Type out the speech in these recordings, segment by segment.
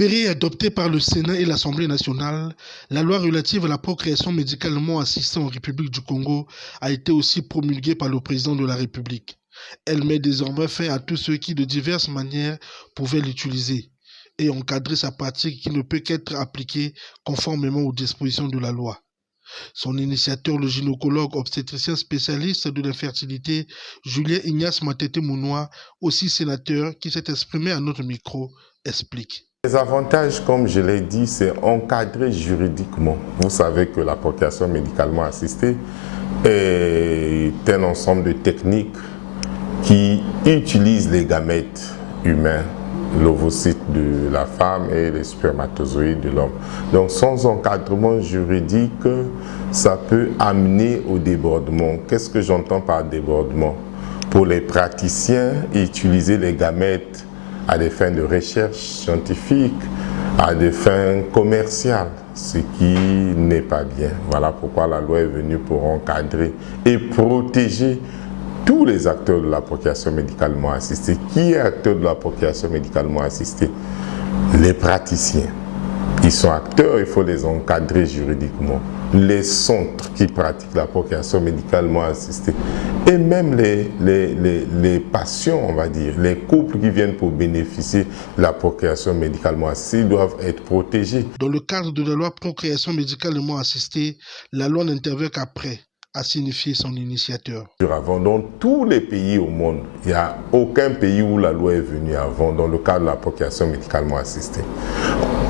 Délibérée et adoptée par le Sénat et l'Assemblée nationale, la loi relative à la procréation médicalement assistée en République du Congo a été aussi promulguée par le président de la République. Elle met désormais fin à tous ceux qui, de diverses manières, pouvaient l'utiliser et encadrer sa pratique qui ne peut qu'être appliquée conformément aux dispositions de la loi. Son initiateur, le gynécologue obstétricien spécialiste de l'infertilité, Julien Ignace Matete Mounoua, aussi sénateur, qui s'est exprimé à notre micro, explique. Les avantages, comme je l'ai dit, c'est encadré juridiquement. Vous savez que la procréation médicalement assistée est un ensemble de techniques qui utilisent les gamètes humains, l'ovocyte de la femme et les spermatozoïdes de l'homme. Donc sans encadrement juridique, ça peut amener au débordement. Qu'est-ce que j'entends par débordement? Pour les praticiens, utiliser les gamètes à des fins de recherche scientifique, à des fins commerciales, ce qui n'est pas bien. Voilà pourquoi la loi est venue pour encadrer et protéger tous les acteurs de la procréation médicalement assistée. Qui est acteur de la procréation médicalement assistée? Les praticiens. Ils sont acteurs, il faut les encadrer juridiquement. Les centres qui pratiquent la procréation médicalement assistée et même les patients, on va dire, les couples qui viennent pour bénéficier de la procréation médicalement assistée doivent être protégés. Dans le cadre de la loi procréation médicalement assistée, la loi n'intervient qu'après, a signifié son initiateur. Dans tous les pays au monde, il n'y a aucun pays où la loi est venue avant dans le cadre de la procréation médicalement assistée.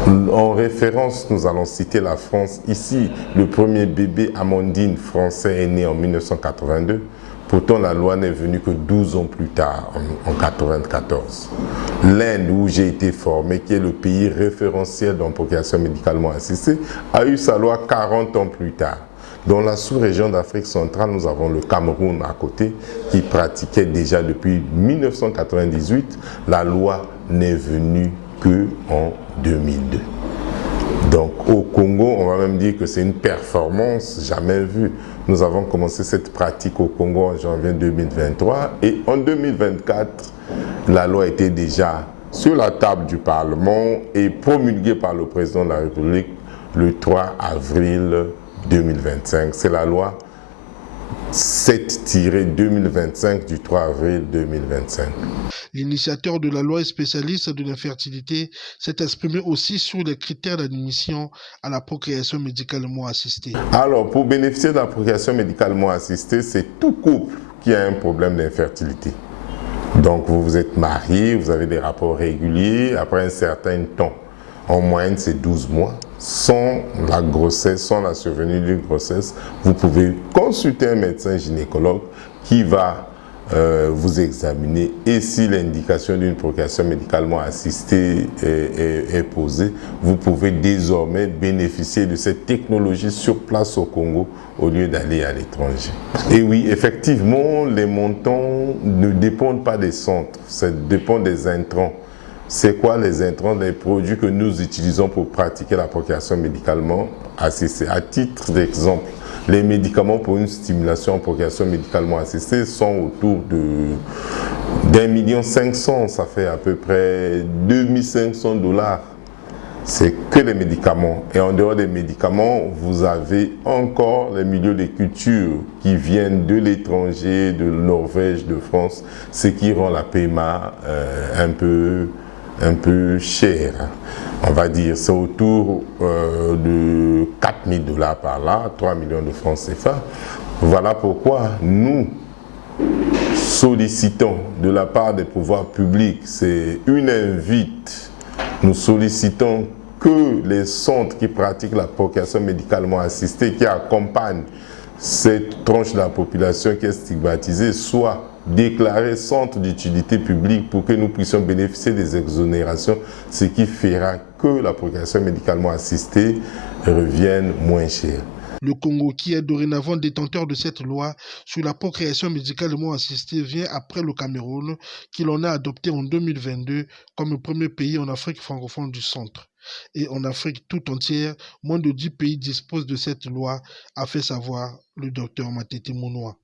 En référence, nous allons citer la France. Ici, le premier bébé Amandine français est né en 1982. Pourtant, la loi n'est venue que 12 ans plus tard, en 1994. L'Inde, où j'ai été formé, qui est le pays référentiel dans la procréation médicalement assistée, a eu sa loi 40 ans plus tard. Dans la sous-région d'Afrique centrale, nous avons le Cameroun à côté, qui pratiquait déjà depuis 1998. La loi n'est venue qu'en 2002. Donc au Congo, on va même dire que c'est une performance jamais vue. Nous avons commencé cette pratique au Congo en janvier 2023 et en 2024, la loi était déjà sur la table du Parlement et promulguée par le président de la République le 3 avril 2025. C'est la loi 7-2025 du 3 avril 2025. L'initiateur de la loi et spécialiste de l'infertilité s'est exprimé aussi sur les critères d'admission à la procréation médicalement assistée. Alors, pour bénéficier de la procréation médicalement assistée, c'est tout couple qui a un problème d'infertilité. Donc, vous vous êtes marié, vous avez des rapports réguliers, après un certain temps, en moyenne c'est 12 mois, sans la grossesse, sans la survenue d'une grossesse, vous pouvez consulter un médecin gynécologue qui va vous examiner et si l'indication d'une procréation médicalement assistée est posée, vous pouvez désormais bénéficier de cette technologie sur place au Congo au lieu d'aller à l'étranger. Et oui, effectivement, les montants ne dépendent pas des centres, ça dépend des intrants. C'est quoi les intrants? Les produits que nous utilisons pour pratiquer la procréation médicalement assistée. À titre d'exemple, les médicaments pour une stimulation en procréation médicalement assistée sont autour de $1,5 million. Ça fait à peu près $2,500. C'est que les médicaments. Et en dehors des médicaments, vous avez encore les milieux de culture qui viennent de l'étranger, de Norvège, de France, ce qui rend la PMA un peu cher. On va dire c'est autour de $4,000 par là, 3 millions de francs CFA. Voilà pourquoi nous sollicitons de la part des pouvoirs publics, c'est une invite, nous sollicitons que les centres qui pratiquent la procréation médicalement assistée, qui accompagnent cette tranche de la population qui est stigmatisée, soient déclarés centres d'utilité publique pour que nous puissions bénéficier des exonérations, ce qui fera que la procréation médicalement assistée revienne moins chère. Le Congo, qui est dorénavant détenteur de cette loi sur la procréation médicalement assistée, vient après le Cameroun, qui l'en a adopté en 2022 comme le premier pays en Afrique francophone du centre. Et en Afrique tout entière, moins de 10 pays disposent de cette loi, a fait savoir le docteur Matete Mounoua.